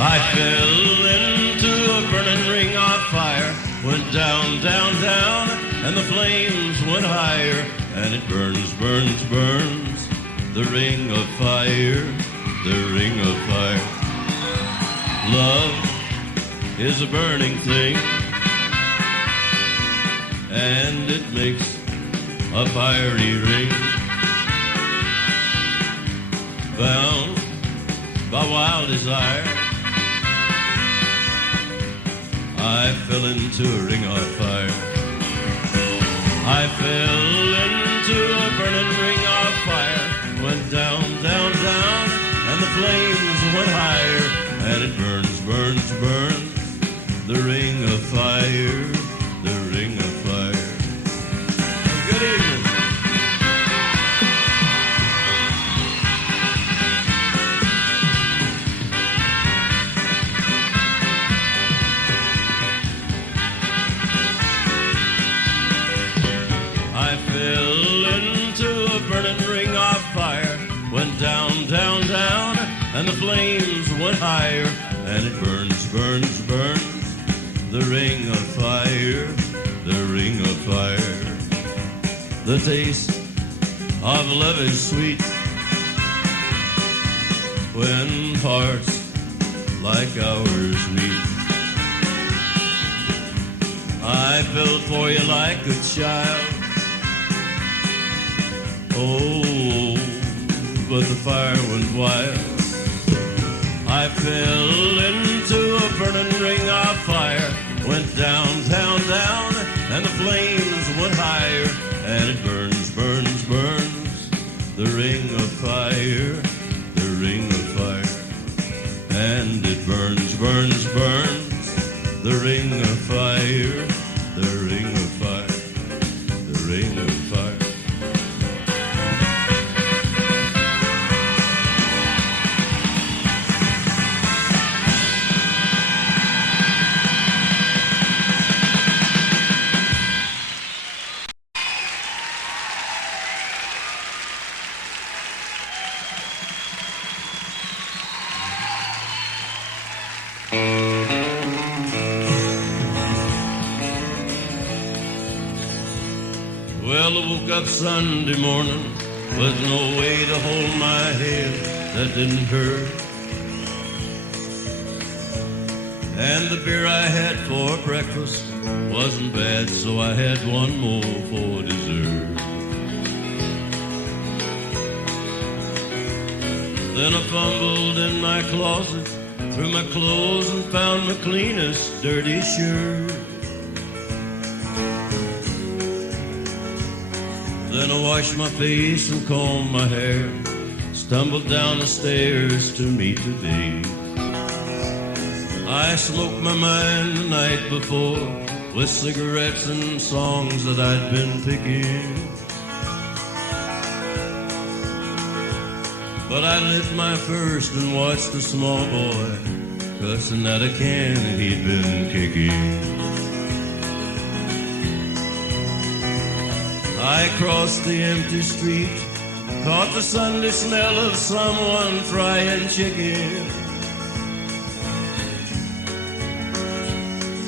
I fell into a burning ring of fire, went down, down, down, and the flames went higher, and it burns, burns, burns, the ring of fire, the ring of fire. Love is a burning thing, and it makes a fiery ring, bound by wild desire. I fell into a ring of fire. I fell into a burning ring of fire. Went down, down, down, and the flames went higher. And it burns, burns, burns, the ring of fire, the ring of fire. Good evening. And the flames went higher, and it burns, burns, burns, the ring of fire, the ring of fire. The taste of love is sweet when hearts like ours meet. I fell for you like a child, oh, but the fire went wild. I fell into a burning ring of fire, went down, down, down, and the flames went higher, and it burns, burns, burns, the ring of fire, the ring of fire. And it burns, burns, burns, the ring of fire, the ring of fire, the ring of fire. Well, I woke up Sunday morning with no way to hold my head that didn't hurt. And the beer I had for breakfast wasn't bad, so I had one more for dessert. Then I fumbled in my closet, through my clothes, and found my cleanest dirty shirt. Then I washed my face and combed my hair, stumbled down the stairs to meet the day. I smoked my mind the night before with cigarettes and songs that I'd been picking. But I lit my first and watched a small boy cussing at a can that he'd been kicking. I crossed the empty street, caught the Sunday smell of someone frying chicken.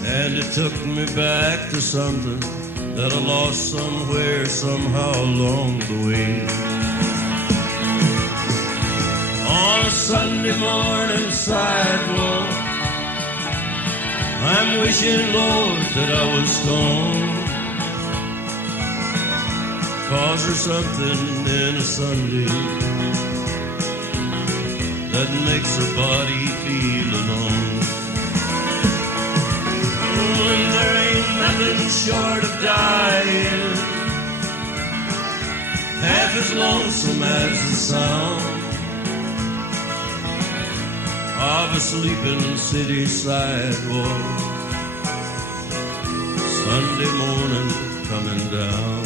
And it took me back to something that I lost somewhere, somehow along the way. On a Sunday morning sidewalk, I'm wishing, Lord, that I was stoned. 'Cause there's something in a Sunday that makes a body feel alone. When there ain't nothing short of dying, half as lonesome as the sound of a sleeping city sidewalk. Sunday morning coming down.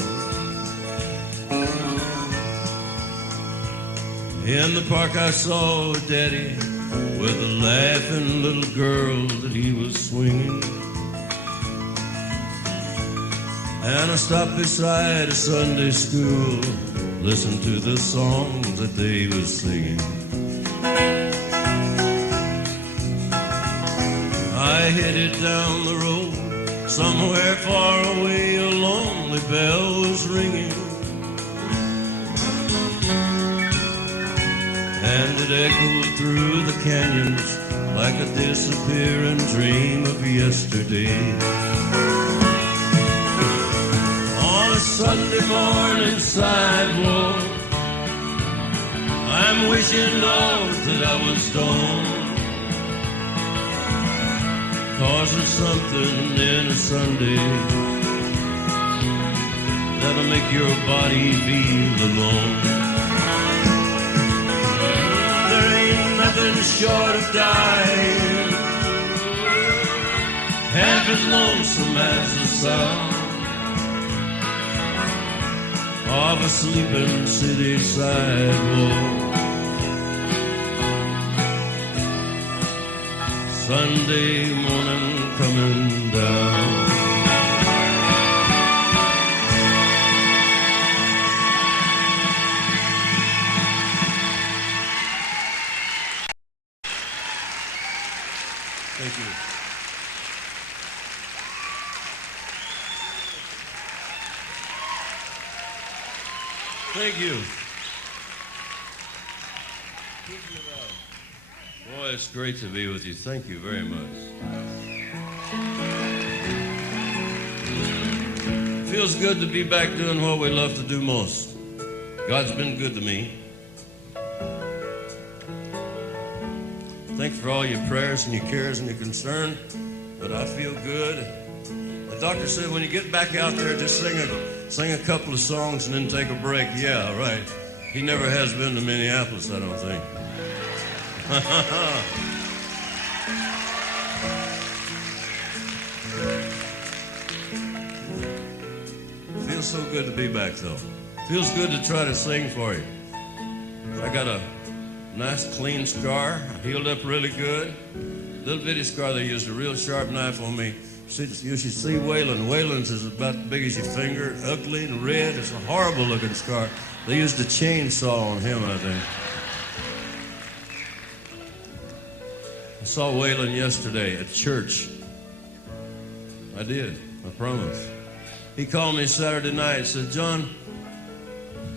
In the park I saw Daddy with a laughing little girl that he was swinging. And I stopped beside a Sunday school, listened to the songs that they were singing. I headed down the road, somewhere far away a lonely bell was ringing. And it echoed through the canyons like a disappearing dream of yesterday. On a Sunday morning sidewalk, I'm wishing, Lord, that I was stoned. 'Cause there's something in a Sunday that'll make your body feel alone. There ain't nothing short of dying, half as lonesome as the sound of a sleeping city sidewalk. Sunday morning coming down. Thank you. Thank you. Boy, it's great to be with you. Thank you very much. Feels good to be back doing what we love to do most. God's been good to me. Thanks for all your prayers and your cares and your concern, but I feel good. The doctor said when you get back out there, just sing a couple of songs and then take a break. Yeah, right. He never has been to Minneapolis, I don't think. Feels so good to be back, though. Feels good to try to sing for you. I got a nice clean scar. I healed up really good. Little bitty scar, they used a real sharp knife on me. You should see Waylon. Waylon's is about as big as your finger, ugly and red. It's a horrible looking scar. They used a chainsaw on him, I think. I saw Waylon yesterday at church. I did, I promise. He called me Saturday night and said, John,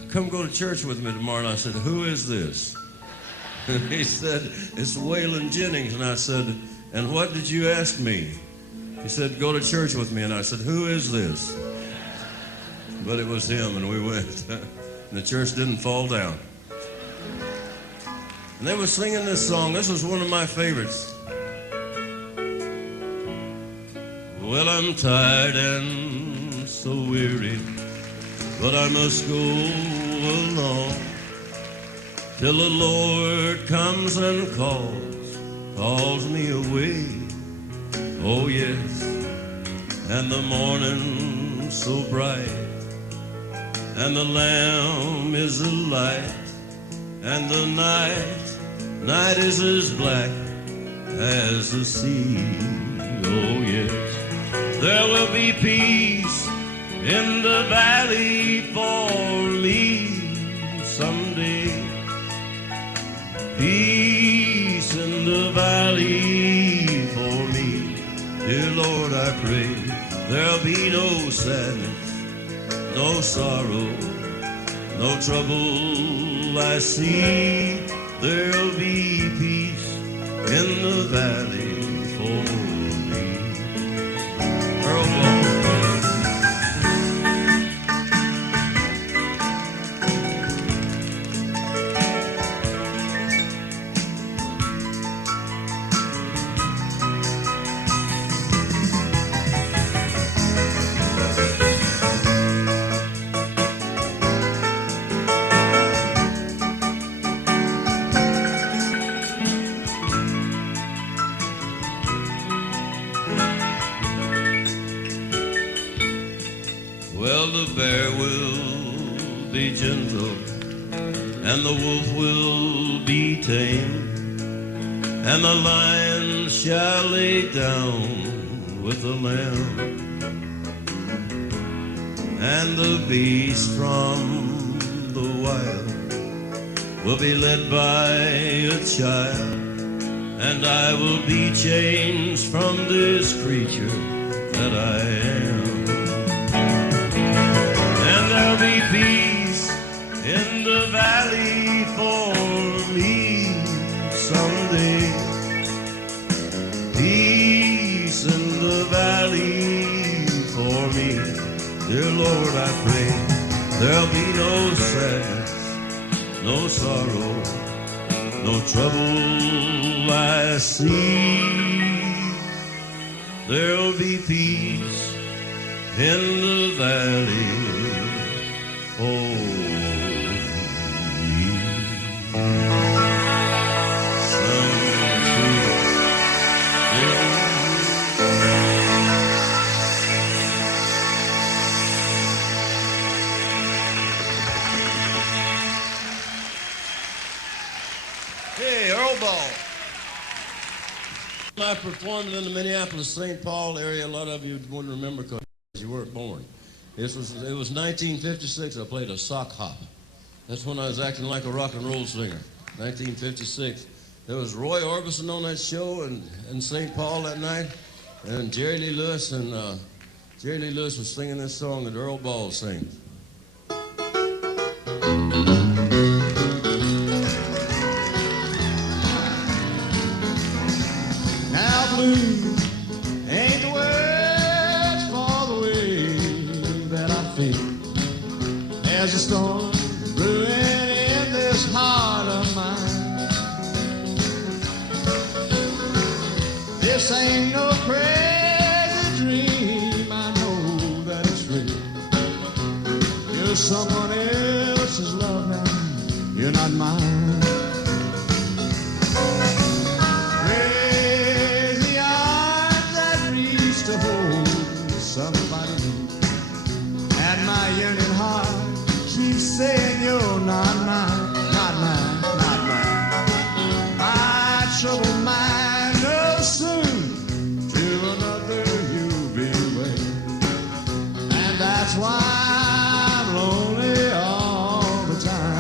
come go to church with me tomorrow. And I said, who is this? And he said, it's Waylon Jennings. And I said, and what did you ask me? He said, go to church with me. And I said, who is this? But it was him, and we went. And the church didn't fall down. And they were singing this song. This was one of my favorites. Well, I'm tired and so weary, but I must go along till the Lord comes and calls me away. Oh, yes, and the morning so bright, and the Lamb is the light, and the night is as black as the sea. Oh, yes, there will be peace in the valley for me someday. Peace in the valley for me. Dear Lord, I pray there'll be no sadness, no sorrow, no trouble I see. There'll be peace in the valley for me. Earl, gentle, and the wolf will be tame, and the lion shall lay down with the lamb, and the beast from the wild will be led by a child, and I will be changed from this creature that I am. And there'll be peace in the valley for me someday. Peace in the valley for me. Dear Lord, I pray there'll be no sadness, no sorrow, no trouble I see. There'll be peace in the valley for me. Hey, Earl Ball. I performed in the Minneapolis, St. Paul area. A lot of you wouldn't remember because you weren't born. It was 1956. I played a sock hop. That's when I was acting like a rock and roll singer. 1956. There was Roy Orbison on that show in St. Paul that night, and Jerry Lee Lewis, and Jerry Lee Lewis was singing this song that Earl Ball sings. Blue ain't the words for the way that I feel. There's a storm brewing in this heart of mine. This ain't no crazy dream, I know that it's real. You're someone else's love now, you're not mine. To hold somebody new, and my yearning heart keeps saying you're not mine, not mine, not mine. My troubled mind knows soon to another you'll be away, and that's why I'm lonely all the time.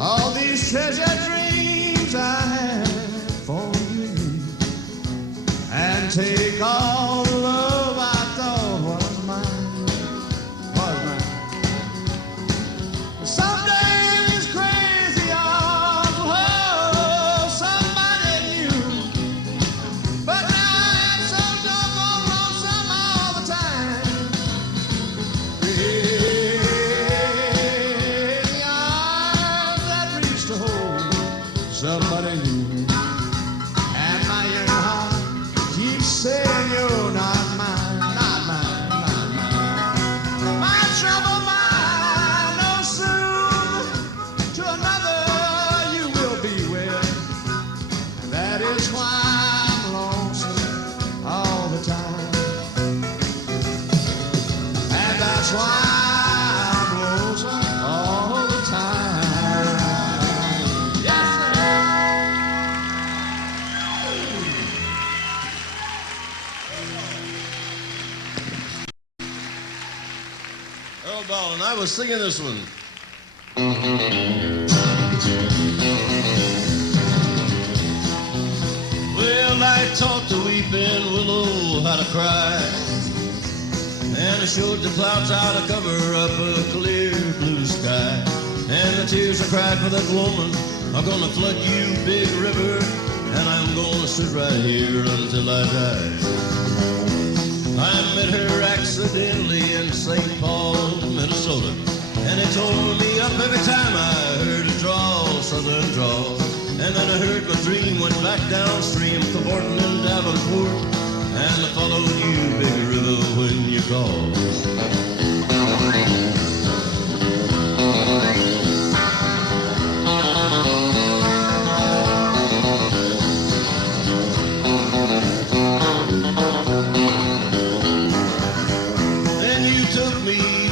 All these treasure dreams I had for you, and take all the love I thought was mine, was mine. Someday these crazy arms will hold somebody new, but now I'm so doggone lonesome all the time. Somebody new, and my young heart keeps saying you're not mine, not mine, not mine. My troubled mind knows soon to another you will be with, and that is why I'm lonesome all the time, and that's why I'm lonesome all the time. Earl Ball, and I was singing this one. Well, I taught the weeping willow how to cry, and I showed the clouds how to cover up a clear blue sky. And the tears I cried for that woman are gonna flood you, big river, and I'm gonna sit right here until I die. I met her accidentally in St. Paul, Minnesota. Minnesota. And it tore me up every time I heard a drawl, southern drawl. And then I heard my dream went back downstream to Thornton and Davenport. And I followed you, big river, when you called.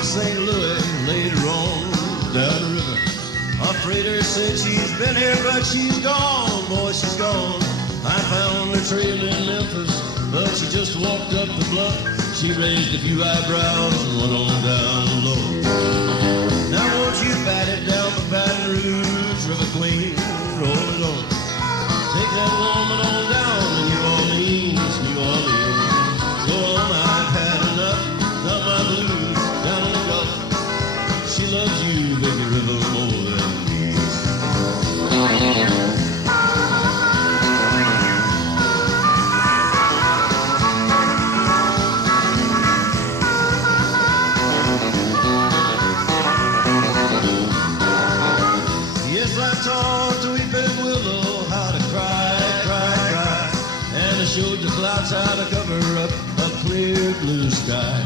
St. Louis later on down the river. A freighter said she's been here, but she's gone, boy, she's gone. I found her trail in Memphis, but she just walked up the bluff. She raised a few eyebrows and went on down low. Now won't you bat it down for Baton Rouge, River Queen, roll it on. Take that woman on down to New Orleans, New Orleans. Go on, I've had enough, got my blues down in the Gulf. She loves you, baby river, more than me. Yes, I taught to weeping willow how to cry, cry, cry. And I showed the clouds how to cover up a clear blue sky.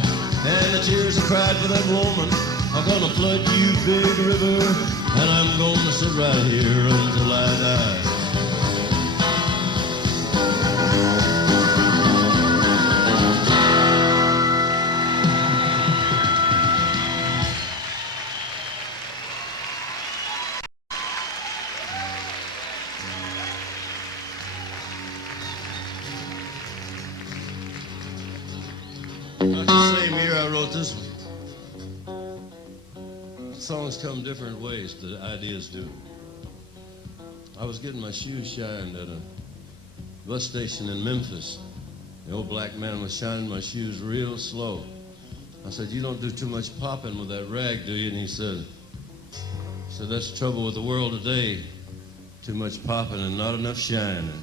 And the tears I cried for that woman are gonna flood you, big river, and I'm gonna sit right here until I die. About the same year I wrote this one. Songs come different ways, the ideas do. I was getting my shoes shined at a bus station in Memphis. The old black man was shining my shoes real slow. I said, "You don't do too much popping with that rag, do you?" And he said, "That's the trouble with the world today. Too much popping and not enough shining."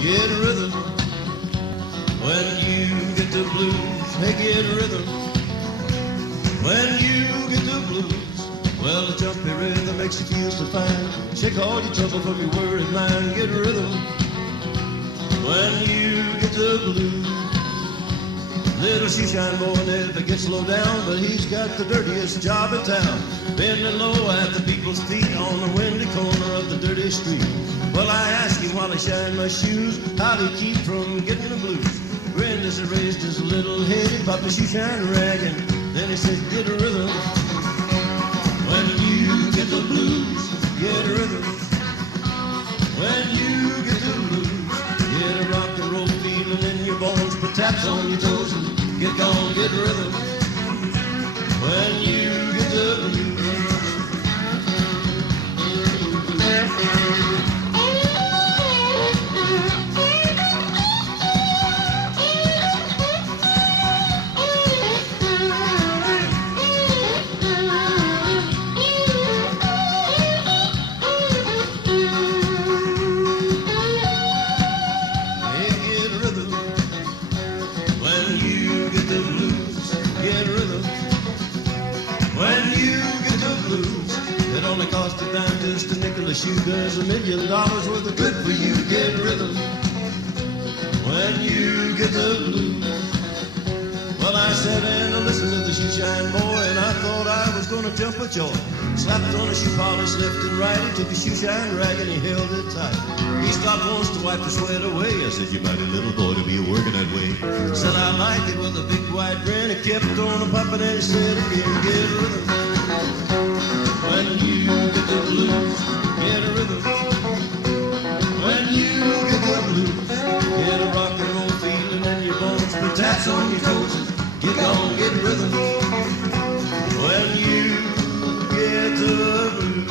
Get rhythm when you get the blues. Hey, get rhythm when you get the blues. Well, the jumpy rhythm makes you feel so fine. Shake all your trouble from your worried mind. Get rhythm when you get the blues. Little shoeshine boy never gets low down, but he's got the dirtiest job in town. Bending low at the people's feet on the windy corner of the dirty street. Well, I asked him while he shined my shoes, how'd he keep from getting the blues? Grinned as he raised his little head, he popped a shoeshine rag, and then he said, "Get a rhythm when you get the blues. Get a rhythm when you get the blues. Get a rock and roll feeling in your bones, put taps on your toes, and get gone, get rhythm when you get the blues." Just a nickel a shoe does $1 million worth of good for you. Get rhythm when you get the blues. Well, I sat and I listened to the shoeshine boy, and I thought I was gonna jump with joy. Slapped on a shoe polish left and right. He took a shoeshine rag and he held it tight. He stopped once to wipe the sweat away. I said, "You mighty little boy to be working that way." Said, "I like it," with a big white grin. He kept on a pumping and he said again, "Get rhythm when you get the blues. Get a rhythm when you get the blues. Get a rock and roll feeling in your bones, put taps on your toes, and get on, get rhythm when you get the blues."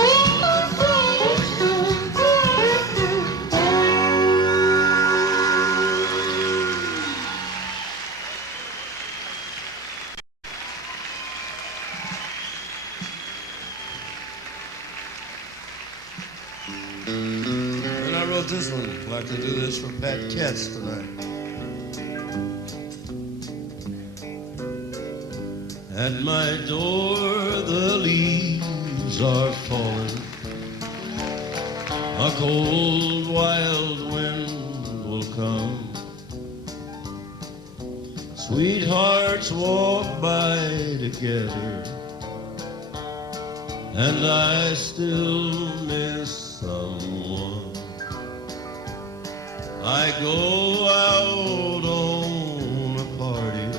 And I wrote this one. I'd like to do this for Pat Katz tonight. At my door the leaves are falling. A cold wild wind will come. Sweethearts walk by together, and I still miss someone. I go out on a party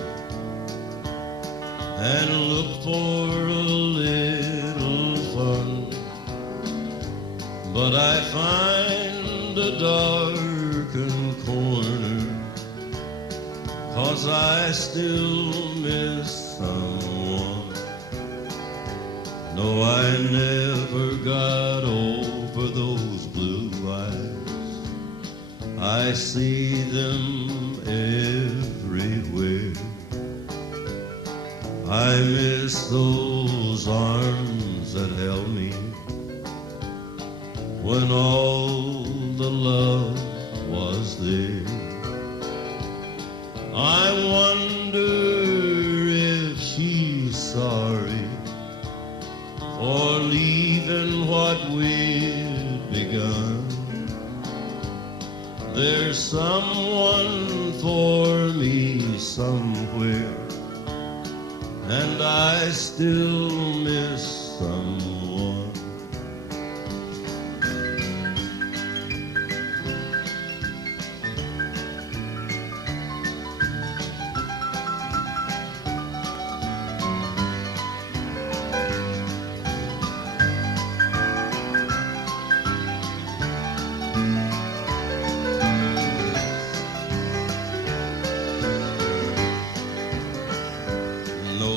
and look for a little fun, but I find a darkened corner, 'cause I still miss someone. No, I never got over those blue eyes. I see them everywhere. I miss those arms that held me when all the love was there. I wonder if she's sorry for leaving what we'd begun. There's someone for me somewhere, and I still miss someone.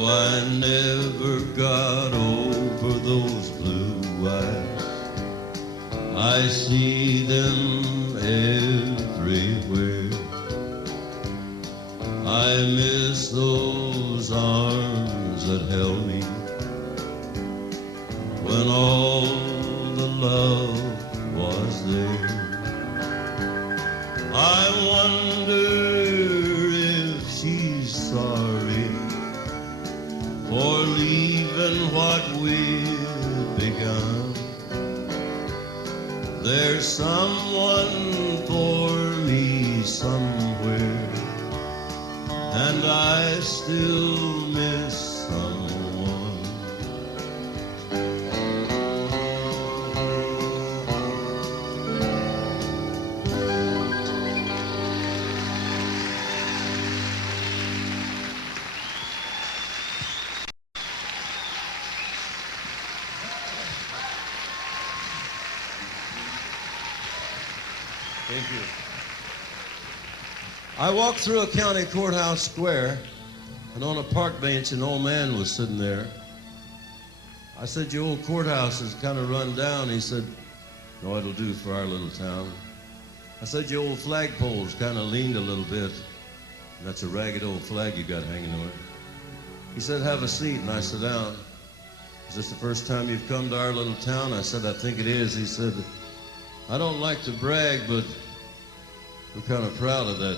I never got over those blue eyes. I see them everywhere. I miss those arms that held me when all the love was there. I wonder if she's sorry for leaving what we've begun. There's someone for me somewhere, and I still miss someone. Thank you. I walked through a county courthouse square, and on a park bench an old man was sitting there. I said, "Your old courthouse is kind of run down." He said, "No, it'll do for our little town." I said, "Your old flagpole's kind of leaned a little bit, and that's a ragged old flag you got hanging on it." He said, "Have a seat," and I sat down. "Is this the first time you've come to our little town?" I said, "I think it is." He said, "I don't like to brag, but we're kind of proud of that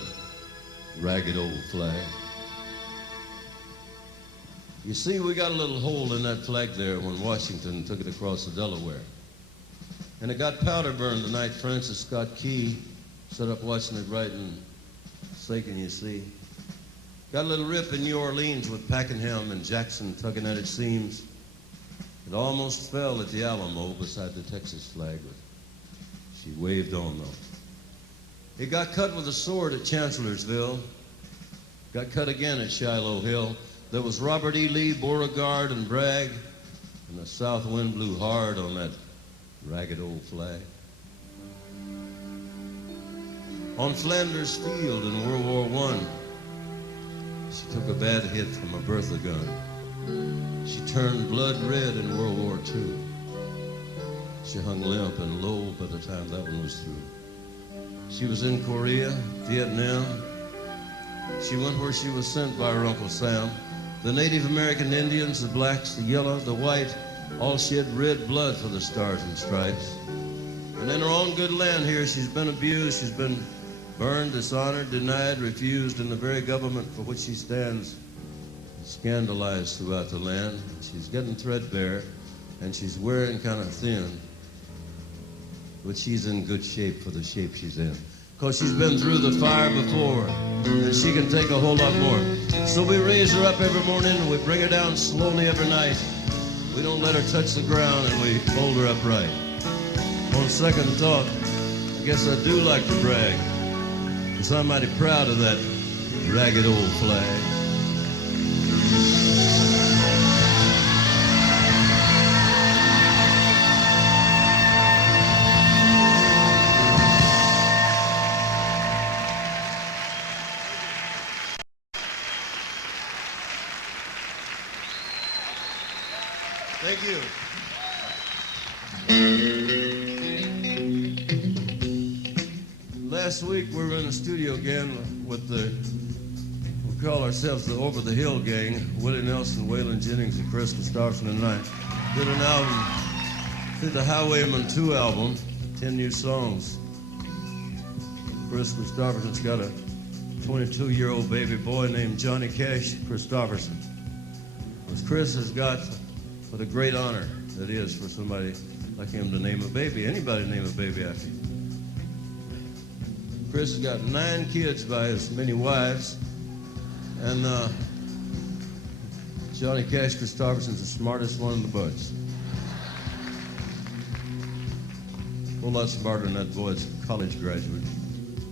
ragged old flag." You see, we got a little hole in that flag there when Washington took it across the Delaware. And it got powder burned the night Francis Scott Key set up watching it right in Saken, you see. Got a little rip in New Orleans with Pakenham and Jackson tugging at its seams. It almost fell at the Alamo beside the Texas flag, but she waved on though. It got cut with a sword at Chancellorsville. Got cut again at Shiloh Hill. There was Robert E. Lee, Beauregard, and Bragg, and the south wind blew hard on that ragged old flag. On Flanders Field in World War I, she took a bad hit from a Bertha gun. She turned blood red in World War II. She hung limp and low by the time that one was through. She was in Korea, Vietnam. She went where she was sent by her Uncle Sam. The Native American Indians, the blacks, the yellow, the white, all shed red blood for the Stars and Stripes. And in her own good land here, she's been abused, she's been burned, dishonored, denied, refused, and the very government for which she stands scandalized throughout the land. She's getting threadbare, and she's wearing kind of thin, but she's in good shape for the shape she's in. Because she's been through the fire before, and she can take a whole lot more. So we raise her up every morning, and we bring her down slowly every night. We don't let her touch the ground, and we hold her upright. On second thought, I guess I do like to brag, because I'm mighty proud of that ragged old flag. Thank you. Last week we were in the studio again with we call ourselves the Over the Hill Gang, Willie Nelson, Waylon Jennings, and Chris Christopherson and I. Did an album, did the Highwayman 2 album, 10 new songs. Chris Christopherson's got a 22-year-old baby boy named Johnny Cash Christopherson. Chris has got what a great honor that is for somebody like him to name a baby, anybody name a baby after him. Chris has got 9 kids by his many wives, and Johnny Cash Christopherson's the smartest one in the bunch. A whole lot smarter than that boy's college graduate,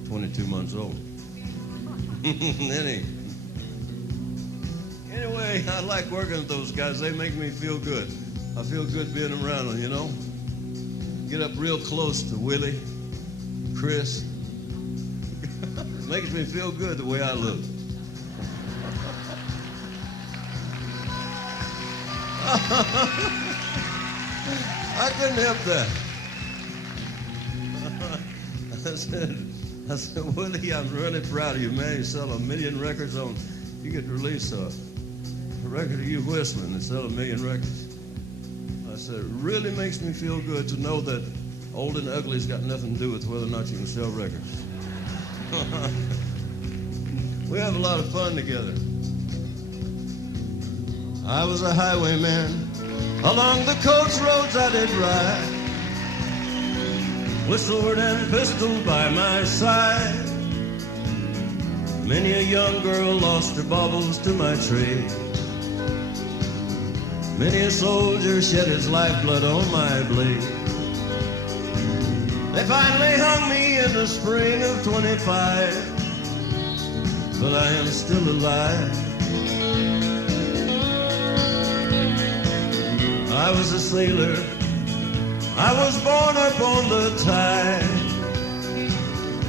22 months old. Anyway, I like working with those guys. They make me feel good. I feel good being around them, you know? Get up real close to Willie, Chris. Makes me feel good the way I look. I couldn't help that. I said, Willie, I'm really proud of you, man. You sell 1 million records on, you get to release a record of you whistling and sell 1 million records. I said, it really makes me feel good to know that old and ugly's got nothing to do with whether or not you can sell records. We have a lot of fun together. I was a highwayman. Along the coach roads I did ride, with sword and pistol by my side. Many a young girl lost her baubles to my trade. Many a soldier shed his lifeblood on my blade. They finally hung me in the spring of 25, but I am still alive. I was a sailor, I was born up on the tide,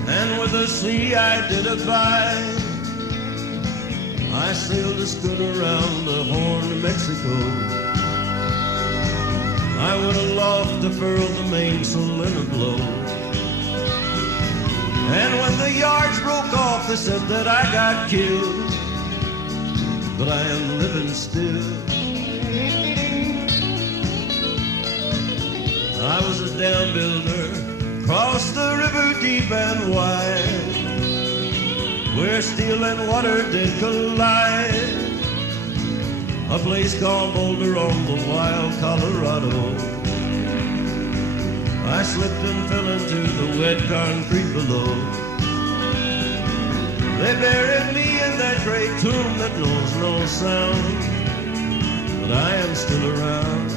and with the sea I did abide. I sailed a schooner around the Horn of Mexico. I went aloft to furl the mainsail in a blow. And when the yards broke off, they said that I got killed, but I am living still. I was a dam builder, crossed the river deep and wide, where steel and water did collide. A place called Boulder on the wild Colorado. I slipped and fell into the wet concrete below. They buried me in that great tomb that knows no sound, but I am still around.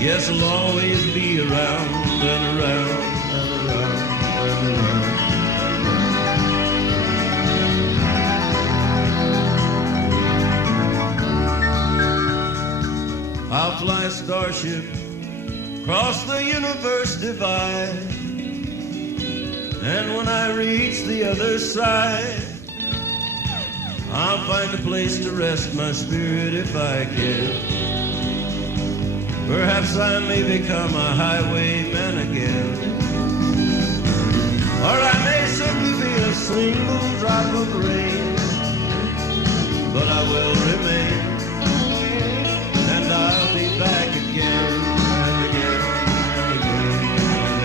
Yes, I'll always be around and around and around and around. I'll fly a starship, cross the universe divide, and when I reach the other side, I'll find a place to rest my spirit if I can. Perhaps I may become a highwayman again, or I may simply be a single drop of rain, but I will remain, and I'll be back again and again and again and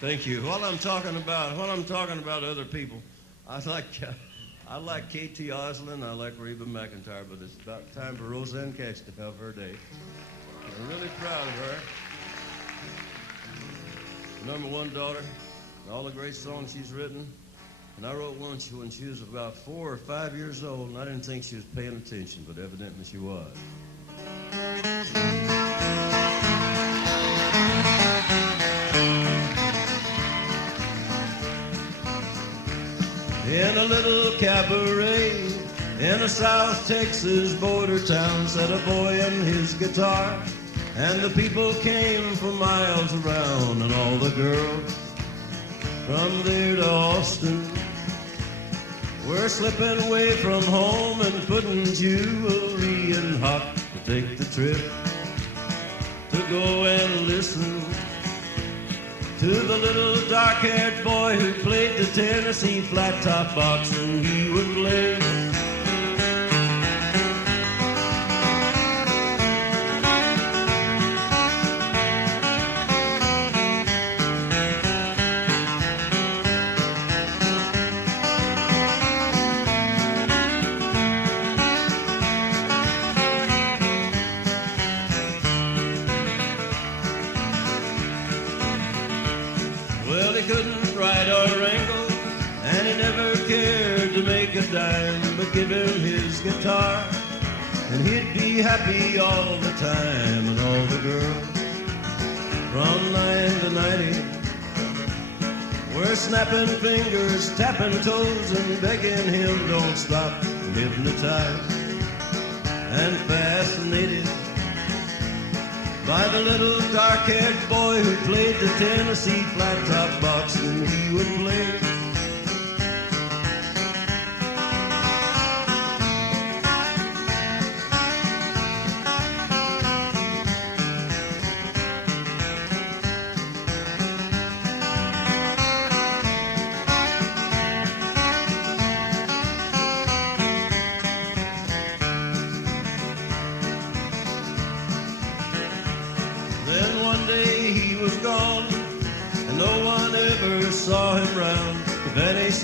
Thank you. While I'm talking about other people, I like K.T. Oslin, I like Reba McEntire, but it's about time for Roseanne Cash to have her day. I'm really proud of her. #1 daughter, all the great songs she's written. And I wrote one when she was about 4 or 5 years old, and I didn't think she was paying attention, but evidently she was. In a little cabaret in a South Texas border town sat a boy and his guitar, and the people came for miles around, and all the girls from there to Austin were slipping away from home and putting jewelry in hot to take the trip to go and listen to the little dark-haired boy who played the Tennessee flat-top box, and he would play. Dime, but give him his guitar and he'd be happy all the time. And all the girls from 9 to 90 were snapping fingers, tapping toes, and begging him don't stop. Hypnotized and fascinated by the little dark-haired boy who played the Tennessee flat-top box, and he would play.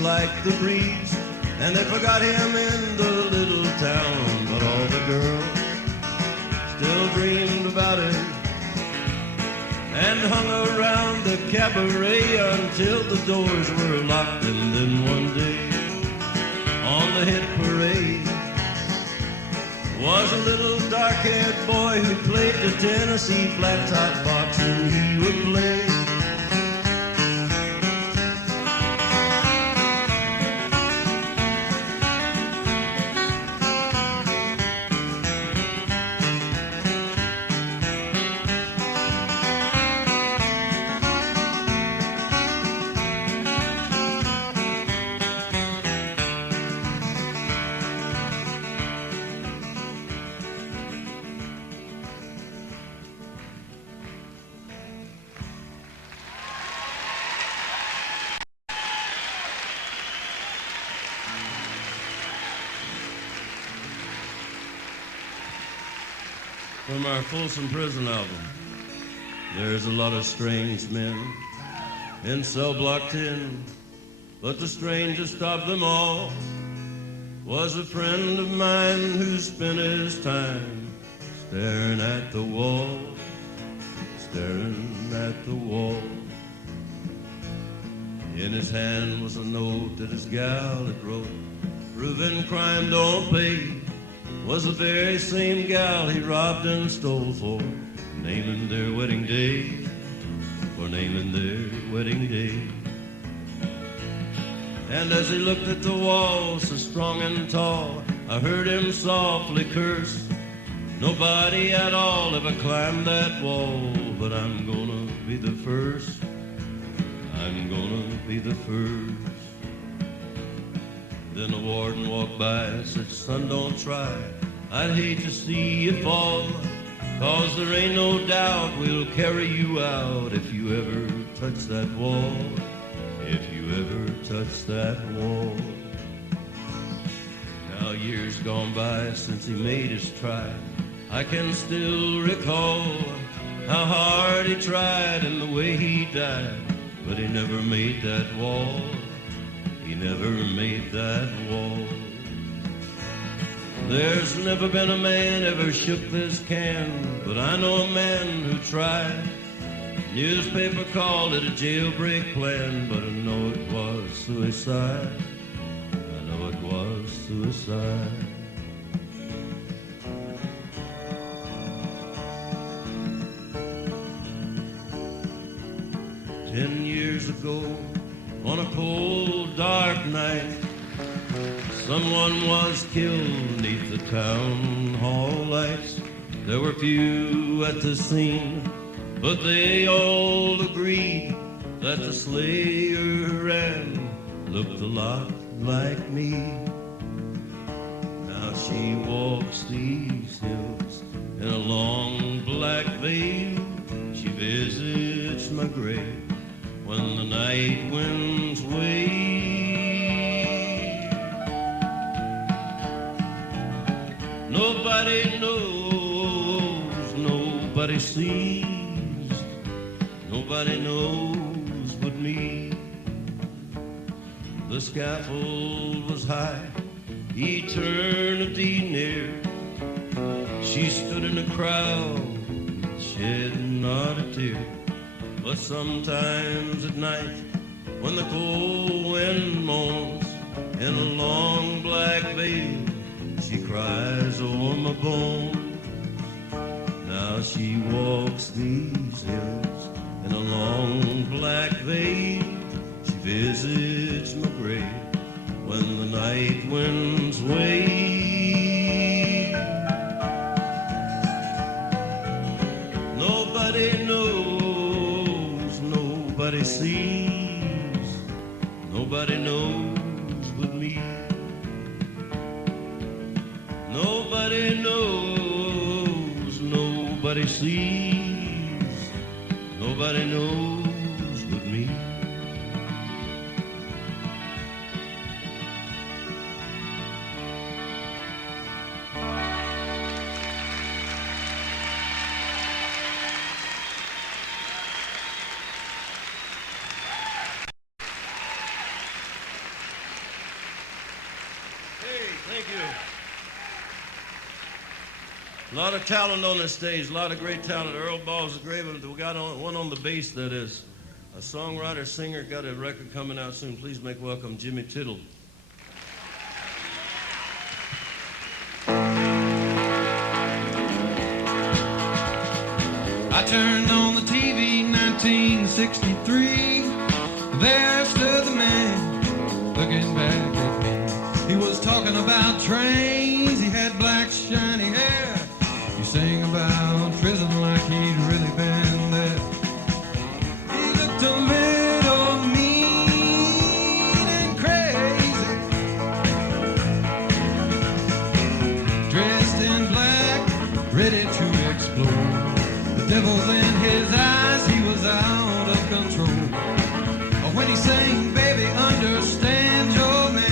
Like the breeze, and they forgot him in the little town, but all the girls still dreamed about it and hung around the cabaret until the doors were locked. And then one day on the hit parade was a little dark-haired boy who played the Tennessee flat-top box, and he would play. From our Folsom Prison album, there's a lot of strange men in cell block 10, but the strangest of them all was a friend of mine who spent his time staring at the wall, staring at the wall. In his hand was a note that his gal had wrote, proving crime don't pay. Was the very same gal he robbed and stole for naming their wedding day, for naming their wedding day. And as he looked at the wall so strong and tall, I heard him softly curse. Nobody at all ever climbed that wall, but I'm gonna be the first. I'm gonna be the first. Then the warden walked by and said, son, don't try. I'd hate to see you fall, 'cause there ain't no doubt we'll carry you out if you ever touch that wall, if you ever touch that wall. Now years gone by since he made his try, I can still recall how hard he tried and the way he died, but he never made that wall. He never made that wall. There's never been a man ever shook this can, but I know a man who tried. Newspaper called it a jailbreak plan, but I know it was suicide. I know it was suicide. Years ago, on a cold, dark night, someone was killed beneath the town hall lights. There were few at the scene, but they all agreed that the slayer ran looked a lot like me. Now she walks these hills in a long black veil. She visits my grave when the night winds wave. Nobody knows, nobody sees, nobody knows but me. The scaffold was high, eternity near. She stood in a crowd, shed not a tear. But sometimes at night, when the cold wind moans in a long black veil, she cries o'er my bones. Now she walks these hills in a long black veil. She visits my grave when the night winds wave. Nobody knows, nobody sees, nobody knows but me. Nobody knows, nobody sees, nobody knows but me. Thank you. A lot of talent on this stage, a lot of great talent. Earl Ball's a great one. We got one on the bass that is a songwriter, singer, got a record coming out soon. Please make welcome Jimmy Tittle. I turned on the TV in 1963. There stood the man looking back at me. He was talking about trains. He had black shiny hair. He sang about prison like he'd really been there. He looked a little mean and crazy, dressed in black, ready to explode. The devil's in his eyes, he was out of control. When he sang, baby, understand your man.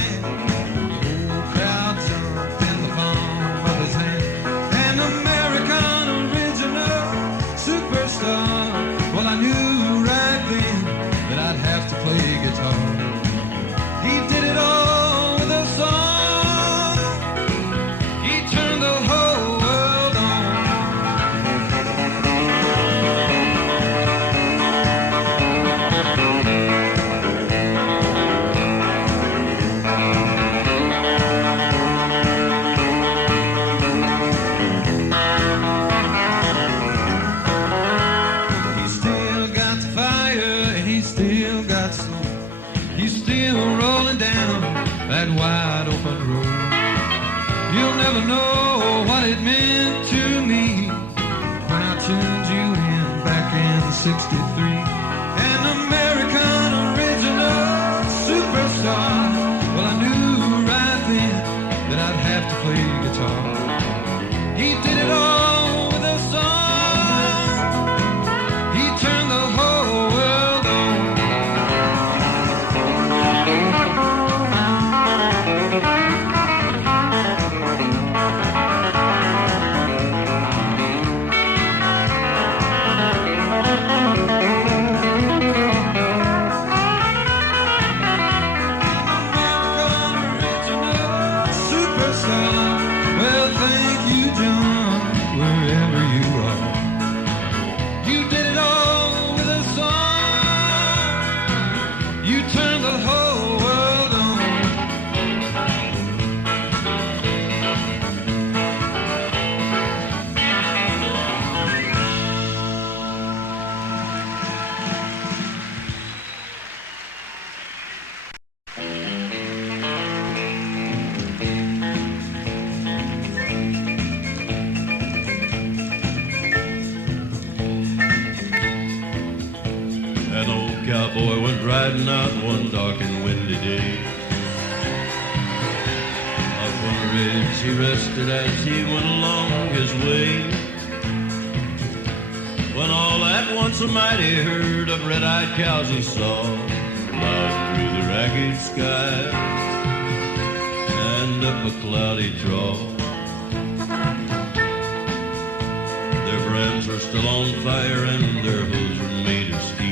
Well, I knew right then that I'd have to play guitar. He did it all with a song. He turned the whole world that wide open road. You'll never know what it meant to me when I tuned you in back in '63. An American original superstar. Well, I knew right then that I'd have to play guitar. He did it all with a song. He turned the whole world on. Well, thank you, John, wherever you are. You did it all with a song. You turned the whole world on. An old cowboy went riding out one dark and windy day. Up on the ridge he rested as he went along his way. When all at once a mighty herd of red-eyed cows he saw ride through the ragged sky and up a cloudy draw. Their brands were still on fire and their hooves were made of steel.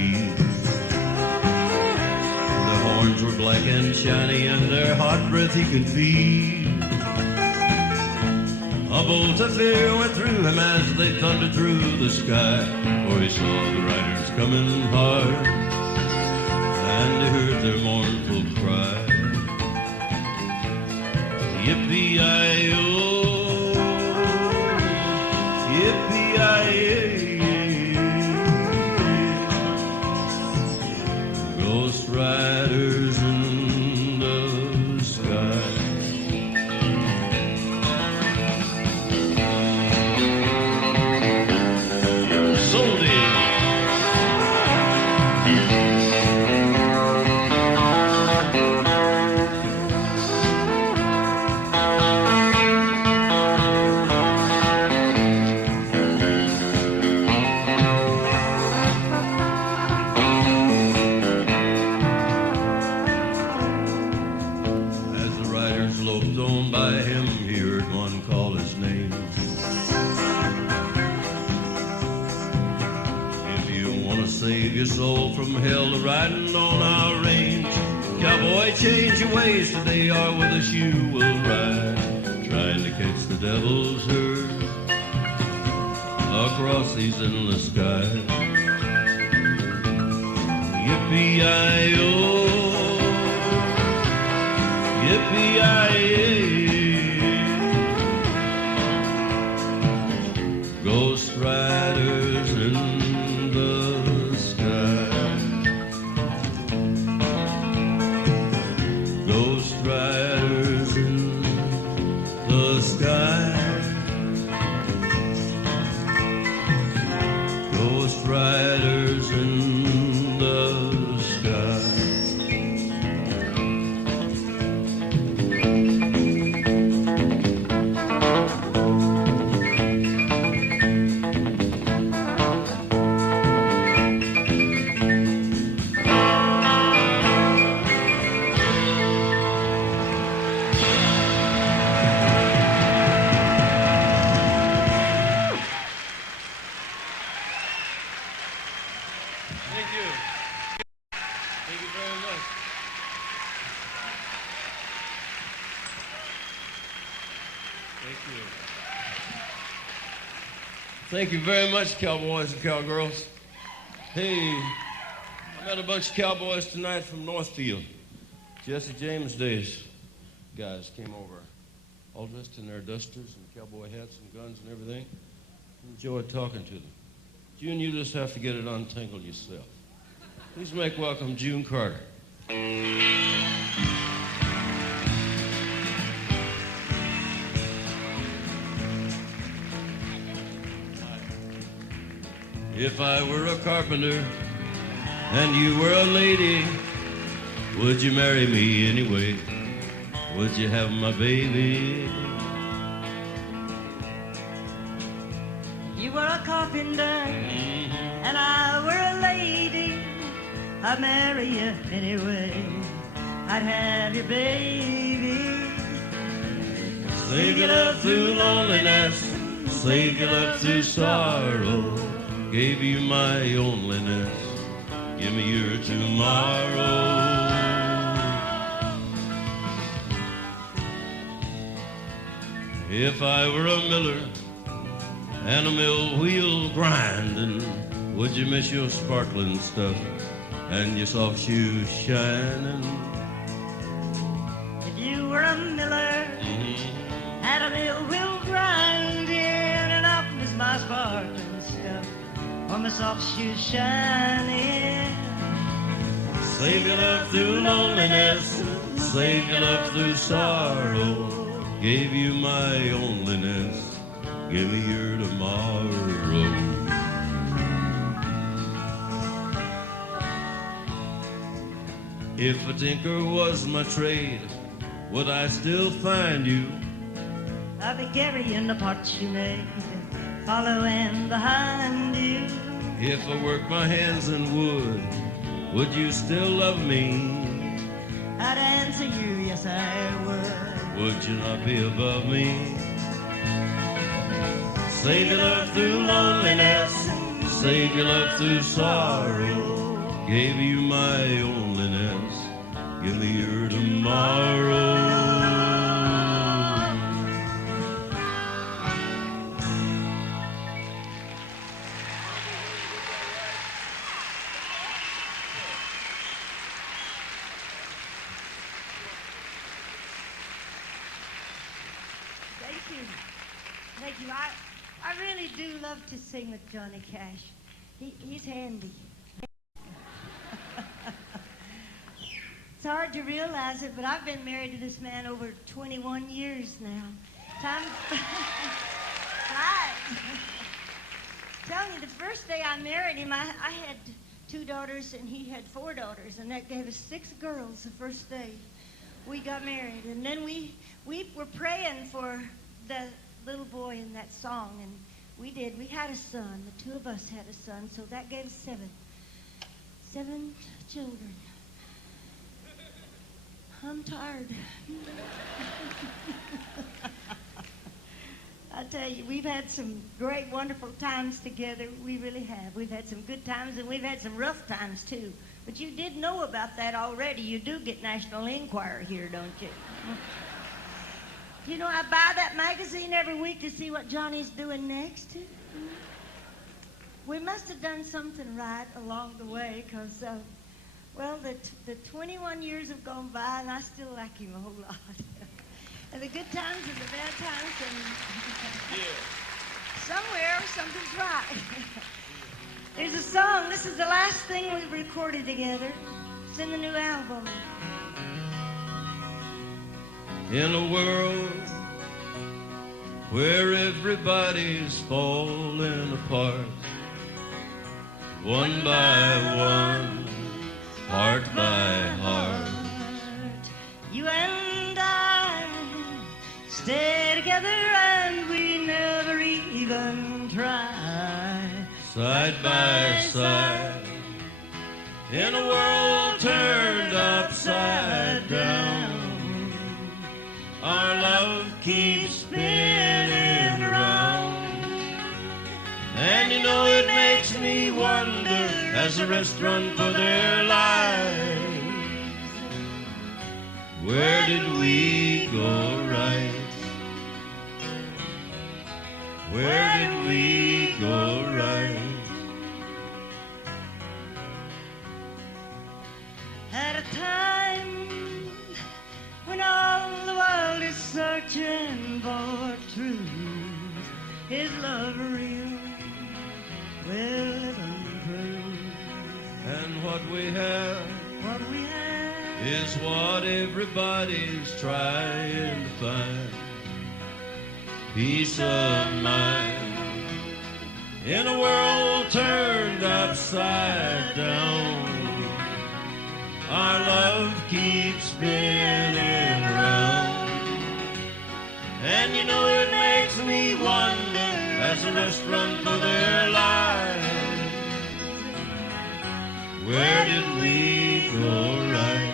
Their horns were black and shiny and their hot breath he could feel. A bolt of fear went through him as they thundered through the sky, for he saw the riders coming hard and he heard their mournful cry. Yippee-yi-yo, yippee-yi-yay. Ghost riders in the sky. Sold it. As the riders loped on by him, he heard one call his name. If you want to save your soul from hell to riding on our range, cowboy, change your ways today, or with us you will ride, trying to catch the devil's herd across these endless skies. Yippee-yi-yo, yippee-yi-yay. Ghost riders in the sky. Ghost riders in the sky. Ghost riders in the sky. Thank you. Thank you very much. Thank you. Thank you very much, cowboys and cowgirls. Hey, I met a bunch of cowboys tonight from Northfield. Jesse James' days. Guys came over, all dressed in their dusters and cowboy hats and guns and everything. Enjoyed talking to them. June, you just have to get it untangled yourself. Please make welcome June Carter. If I were a carpenter and you were a lady, would you marry me anyway? Would you have my baby? You were a carpenter and I were a lady, I'd marry you anyway. I'd have your baby. Save your love through loneliness, save your love through sorrow. Gave you my loneliness, give me your tomorrow. If I were a miller and a mill wheel grinding, would you miss your sparkling stuff and your soft shoes shining? If you were a miller and a mill wheel grinding, and I'll miss my sparkling stuff or my soft shoes shining. Save your love through loneliness, save your love through sorrow. Gave you my onlyness, give me your tomorrow. If a tinker was my trade, would I still find you? I'll be carrying the parts you made, following behind you. If I worked my hands in wood, would you still love me? I'd answer you, yes I would. Would you not be above me? Save your love through loneliness, save your love through sorrow. Gave you my onlyness, give me your tomorrow. Thank you. I really do love to sing with Johnny Cash. He's handy. It's hard to realize it, but I've been married to this man over 21 years now. Time flies. Telling you, the first day I married him, I had 2 daughters and he had 4 daughters, and that gave us 6 girls the first day we got married. And then we were praying for the little boy in that song, and we did. We had a son. The 2 of us had a son, so that gave us 7 children. I'm tired. I tell you, we've had some great, wonderful times together. We really have. We've had some good times, and we've had some rough times, too. But you did know about that already. You do get National Enquirer here, don't you? You know, I buy that magazine every week to see what Johnny's doing next. We must have done something right along the way, because, well, the 21 years have gone by, and I still like him a whole lot. And the good times and the bad times, and somewhere something's right. There's a song. This is the last thing we've recorded together. It's in the new album. In a world where everybody's falling apart, one by one, heart by heart, you and I stay together and we never even try. side by side, in a world turned upside down. Our love keeps spinning around, and you know it makes me wonder as the rest run for their lives. Where did we go right? Where did we go right? At a time when all the world is searching for truth, is love real? Well, it's untrue. And what we have is what everybody's trying to find. Peace of mind in a world turned upside down. Our love keeps spinning around, and you know it makes me wonder as the rest run for their lives. Where did we go right?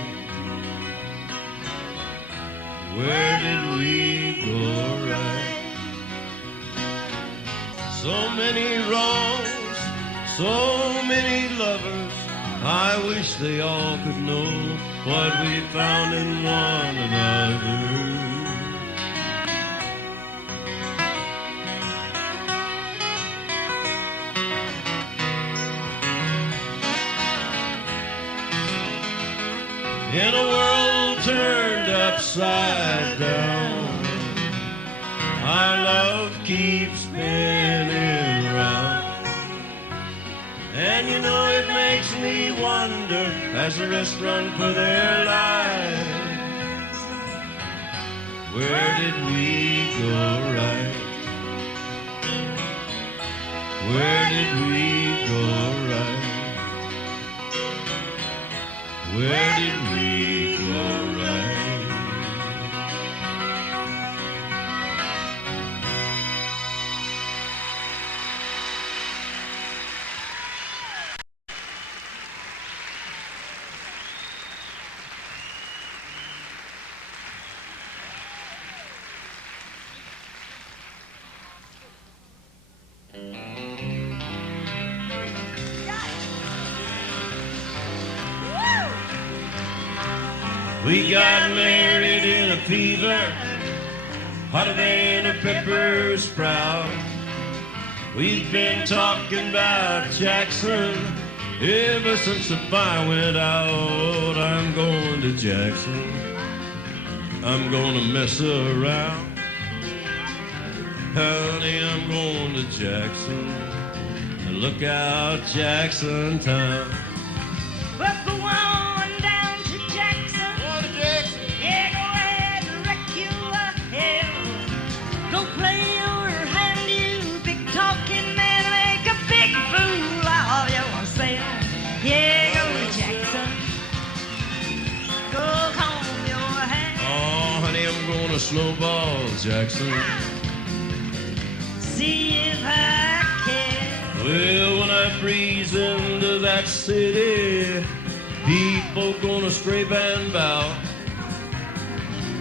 Where did we go right? So many wrongs, so many lovers. I wish they all could know what we found in one another. in a world turned upside down. Our love keeps spinning round. And you know it makes me wonder as the rest run for their lives. Where did we go right? Where did we go right? Where did we go right? We got married in a fever, hotter than a pepper sprout. We've been talking about Jackson ever since the fire went out. I'm going to Jackson, I'm gonna mess around. Honey, I'm going to Jackson, and look out Jackson town. But go on down to Jackson. Yeah, go ahead and wreck your hell. Go play your hand, you big talking man, make a big fool of yourself. Yeah, go to Jackson. Go comb your hair. Oh, honey, I'm gonna snowball Jackson. See if I can. Well, when I breeze into that city, people gonna scrape and bow.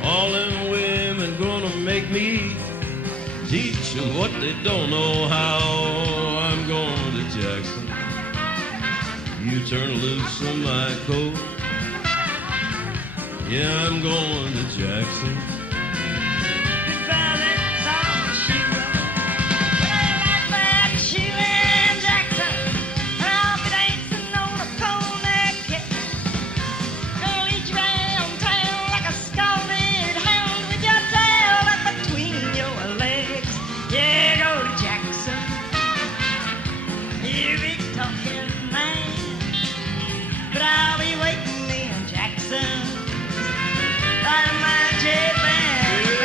All them women gonna make me teach them what they don't know how. I'm going to Jackson. You turn loose on my coat. Yeah, I'm going to Jackson. Goodbye, that's all she wrote. Well, like that, she in Jackson. I'll be dancing on a cold neck. Girl, lead you round town like a scalded hound with your tail up between your legs. Yeah, go to Jackson. You big talking man. But I'll be waiting in Jackson. Like my jet band.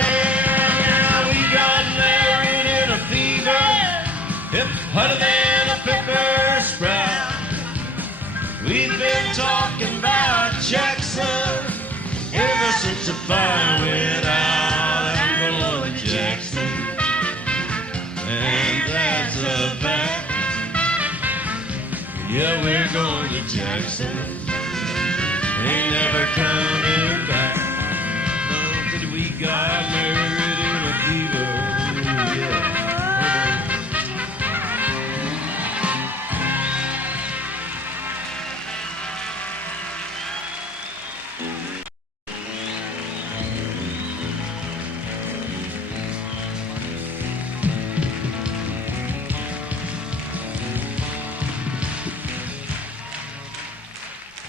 Yeah, we got married in a fever, hip hotter than a pepper sprout. We've been talking about Jackson ever since the fire went out. I'm going to Jackson, and that's a fact. Yeah, we're going to Jackson, ain't never coming back. We got married in a fever. Yeah.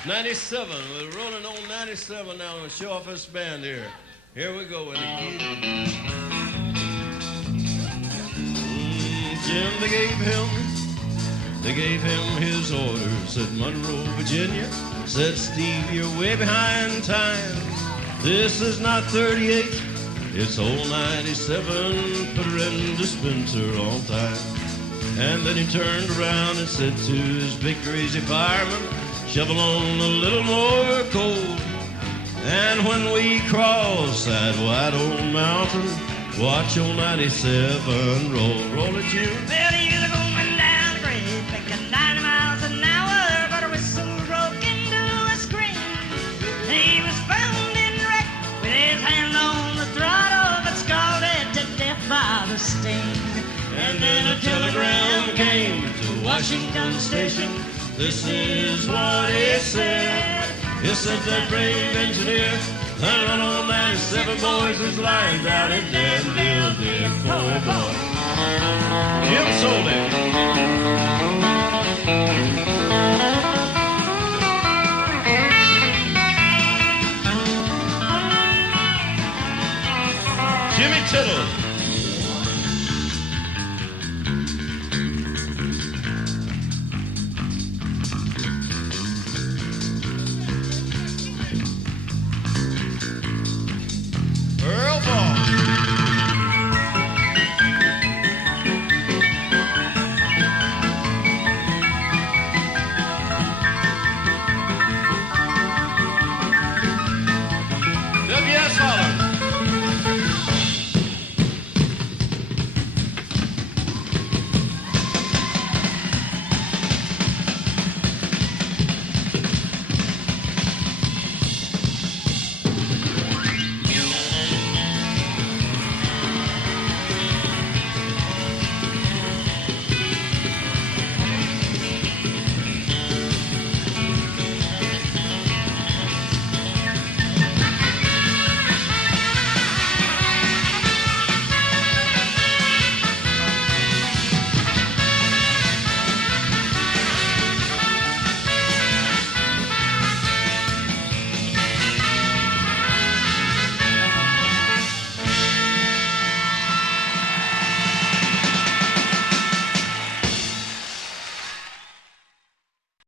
97. We're rolling on 97 now on the show off this band here. Here we go with the kid. Jim, they gave him his orders at Monroe, Virginia. Said, Steve, you're way behind time. This is not 38, it's old 97. Put her in dispenser all time. And then he turned around and said to his big crazy fireman, shovel on a little more coal. And when we cross that wide old mountain, watch old 97 roll. Roll it, you. Well, he was going down the grade, making 90 miles an hour, but a whistle broke into a scream. He was found in wreck with his hand on the throttle, but scalded to death by the steam. And then a telegram came to Washington Station. This is what it said. It said that brave engineer that run on 97 boys is lying down in Danville, dead poor boy. Jim sold it. Jimmy Tittle.